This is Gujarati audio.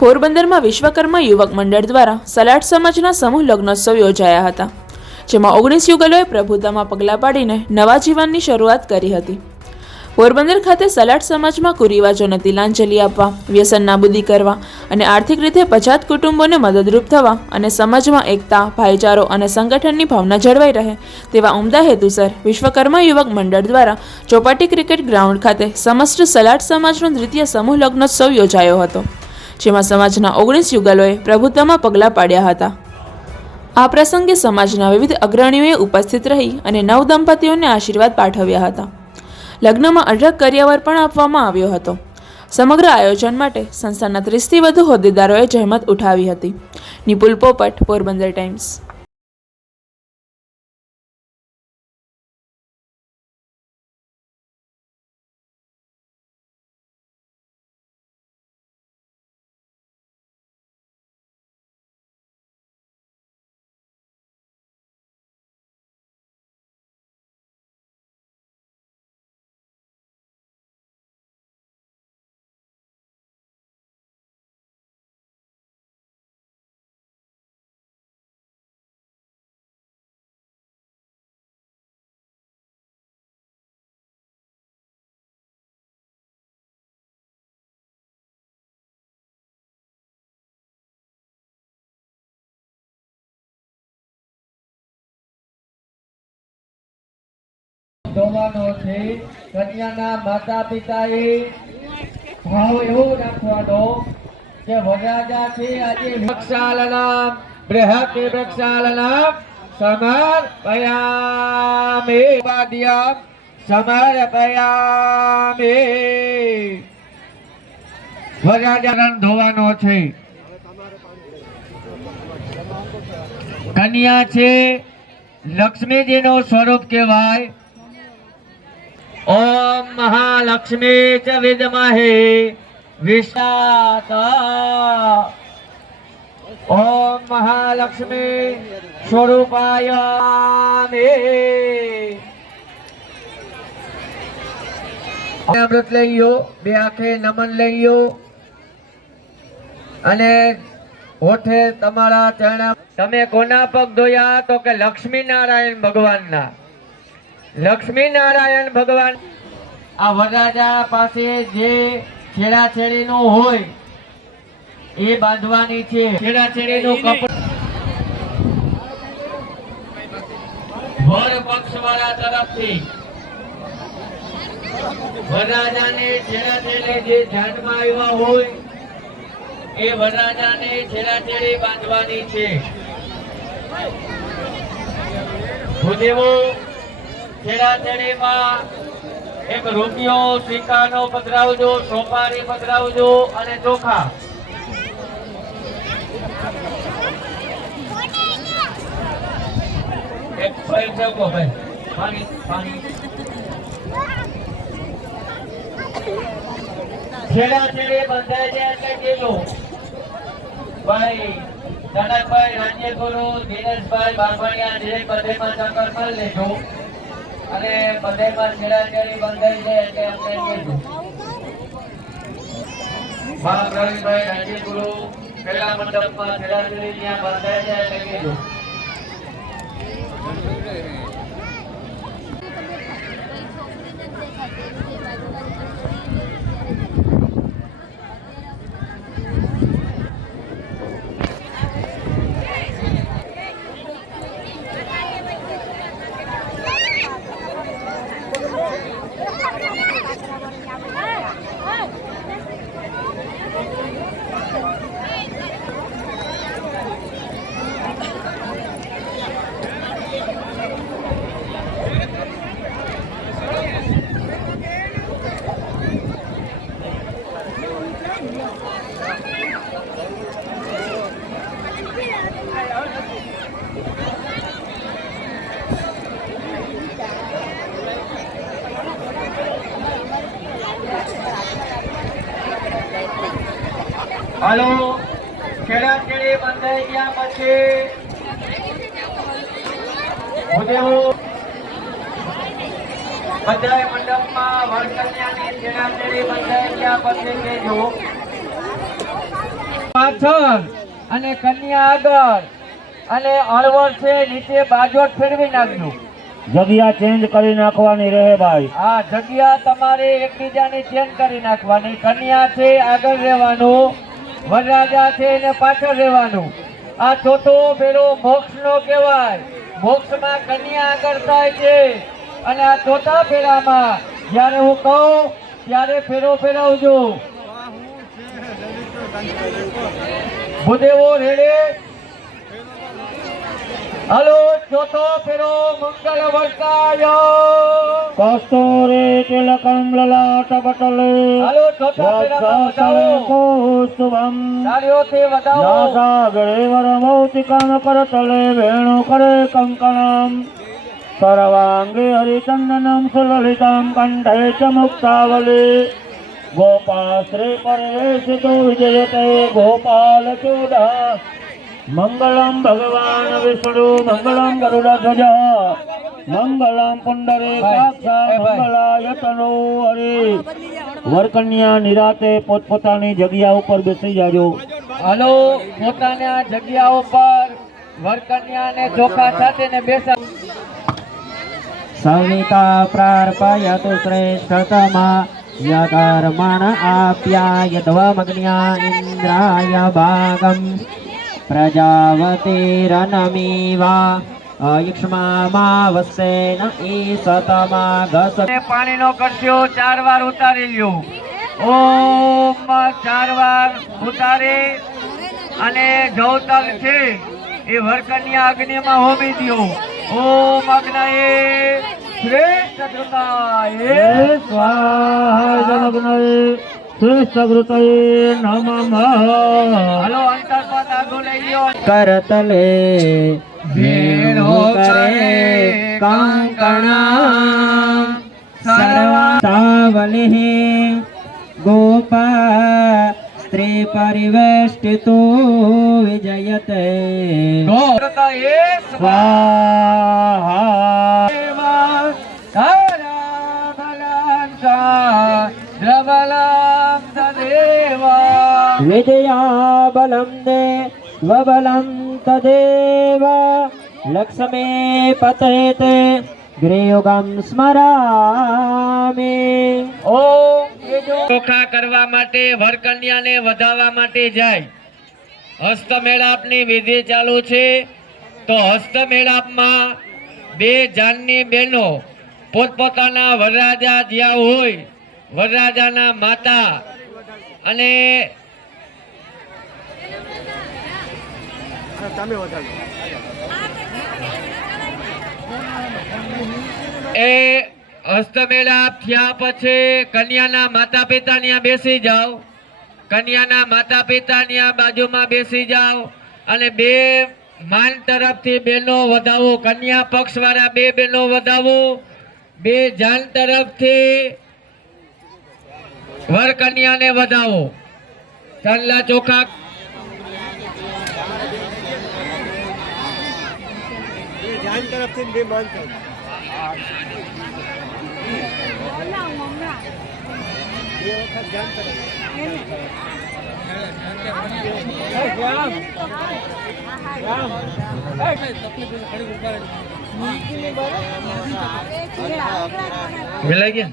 પોરબંદરમાં વિશ્વકર્મા યુવક મંડળ દ્વારા સલાડ સમાજના સમૂહ લગ્નોત્સવ યોજાયા હતા, જેમાં 19 યુગલોએ પ્રભુતામાં પગલાં પાડીને નવા જીવનની શરૂઆત કરી હતી. પોરબંદર ખાતે સલાડ સમાજમાં કુરિવાજોને તિલાંજલિ આપવા, વ્યસન નાબૂદી કરવા અને આર્થિક રીતે પછાત કુટુંબોને મદદરૂપ થવા અને સમાજમાં એકતા, ભાઈચારો અને સંગઠનની ભાવના જળવાઈ રહે તેવા ઉમદા હેતુસર વિશ્વકર્મા યુવક મંડળ દ્વારા ચોપાટી ક્રિકેટ ગ્રાઉન્ડ ખાતે સમસ્ત સલાડ સમાજનો દ્વિતીય સમૂહ લગ્નોત્સવ યોજાયો હતો, જેમાં સમાજના 19 યુગલોએ પ્રભુતામાં પગલાં પાડ્યા હતા. આ પ્રસંગે સમાજના વિવિધ અગ્રણીઓએ ઉપસ્થિત રહી અને નવ દંપતીઓને આશીર્વાદ પાઠવ્યા હતા. લગ્નમાં અઢળક કરિયાવર પણ આપવામાં આવ્યો હતો. સમગ્ર આયોજન માટે સંસ્થાના 30થી વધુ હોદ્દેદારોએ જહેમત ઉઠાવી હતી. નિપુલ પોપટ, પોરબંદર ટાઈમ્સ. ધોવાનો છે. કન્યાના માતા પિતાએ ભાવ એવો રાખવાનો કે વરરાજા છે આજે વૃક્ષાલનામ બૃહતિ વૃક્ષાલનામ સમર્પયામિ વાદ્યમ સમર્પયામિ. વરરાજા ધોવાનો છે. કન્યા છે લક્ષ્મીજીનું સ્વરૂપ કહેવાય. ઓમ મહાલક્ષ્મી ચ વિદ્મહે વિષ્ણાતા ઓમ મહાલક્ષ્મી સ્વરૂપાયામિ. અમૃત લઈ લો, બે આંખે નમન લઈ લો અને ઓઠે તમારા ચરણા. તમે કોના પગ ધોયા? તો કે લક્ષ્મી નારાયણ ભગવાનના. લક્ષ્મી નારાયણ ભગવાન આ વરરાજા પાસે જે છેડાછેડીનું હોય એ બાંધવાની છે. છેડાછેડીનું કપડું વર પક્ષવાળા તરફથી વરરાજાને છેડાછેડી જે ધ્યાનમાં આવ્યા હોય એ વરરાજાને છેડાછેડી બાંધવાની છે. ભૂદેવો છેડાછેડીમાં એક રૂપિયો સિક્કાનો પધરાવજો, સોપારી પધરાવજો અને ચોખા. એક ભાઈ ચકો ભાઈ પાણી પાણી. છેડાછેડી બંધાય છે એટલે કેજો ભાઈ જનકભાઈ રાજ્યગુરુ દિનેશભાઈ બાંભણિયા જે બધેમાં ચક્કર કરી લેજો અને બધેમાં છેડાછેડી બંધાઈ છે એટલે અમને કહેજો. બાપ રવિભાઈ રાજ્યગુરુ પેલા મંડપમાં છેડાછેડી જ્યાં બંધાય છે એટલે કહેજો. હાલો, છેડાછેડી બંધાઈ ગયા પછી બધાય મંડપમાં વરકન્યાની છેડાછેડી બંધાઈ ગયા પછી કેજો પાછળ અને કન્યા આગળ અને અળવર છે નીચે બાજોટ ફેરવી નાખજો. જગ્યા ચેન્જ કરી નાખવાની રહે ભાઈ. આ જગ્યા તમારે એકબીજાની ચેન્જ કરી નાખવાની. કન્યા છે આગળ રહેવાનું, વરરાજા છે એને પાછળ રહેવાનું. આ ચોથો ફેરો મોક્ષનો કહેવાય. મોક્ષમાં કન્યા આગળ થાય છે અને આ ચોથા ફેરામાં જ્યારે હું કહું ત્યારે ફેરો ફેરવજો. ભૂદેવો રેડે. હાલો, ચોથો ફેરો મંગલ વર્તાય. કસ્તુરી તિલકમ લલાટપટલે હાલો, ચોથા ફેરામાં વધાવો. કૌસ્તુભમ તાળીઓથી વધાવો. નાસાગરે વરમૌતિકમ કરતલે વેણુ કરે કંકણમ સર્વાંગે હરિચંદનમ સુલલિતમ કંઠે ચ મુક્તાવલી ગોપાશ્રી પરિવેશિતો વિજયતે ગોપાલ ચૂડા મંગલમ ભગવાન વિષ્ણુ મંગલમ ગરુડધ્વજ મંગલમ પુંડરીકાક્ષ મંગલાય તનો હરિ. વરકન્યા નિરાતે પોતપોતાની જગ્યા ઉપર બેસી જાજો. હાલો, પોતાના જગ્યા ઉપર વરકન્યાને ચોખા છાંટીને બેસા. સવિતા પ્રાર્પયતુ શ્રેષ્ઠતમા યકર્મણ આપ્યાયદ્વમગ્ન્યા ઇન્દ્રાય ભાગમ પ્રજાવતીરનમીવા અયુષ્મામાવસ્સેન ઈસતમા ઘસ. પાણીનો કળશો 4 વાર ઉતારી લ્યો. ઓમ 4 વાર ઉતારી અને જવતલ છે એ વરકન્યા અગ્નિમાં હોમી દ્યો. ઓમ અગ્નયે શ્રેષ્ઠ ઘૃતાય સ્વાહા જનગ્નય શ્રેષ્ઠઘૃતય નમઃ. હાલો, અંતરપદ આગળ લઈ લ્યો. કરતલે ભેળો કરે કંકણા સર્વાવલિઃ ગોપા સ્ત્રી પરિવેષ્ટિતો વિજયતે. ગોકૃતયે સ્વાહા સ્વાહા. તારા બલાંસા દ્રબલં તદેવા. વિજયા બલમ દે સ્વબલમ તદેવ લક્ષ્મી પતેતે ગૃહયુગમ સ્મરામિ. ચોખા કરવા માટે વરકન્યાને વધાવવા માટે જાય. હસ્તમેળાપની વિધિ ચાલુ છે. તો હસ્તમેળાપમાં 2 જાનની બહેનો પોતપોતાના વરરાજા જ્યાં હોય વરરાજાના માતા અને એ હસ્તમેળાપ થયા પછી કન્યાના માતા પિતા ત્યાં બેસી જાઓ. કન્યાના માતા પિતા ત્યાં બાજુમાં બેસી જાઓ અને 2 માન તરફથી બહેનો વધાવો. કન્યા પક્ષ વાળા 2 બહેનો વધાવો. 2 જાન તરફથી વર કન્યાને વધાવો. ચાંદલા ચોખા મિલાઈ ગયા.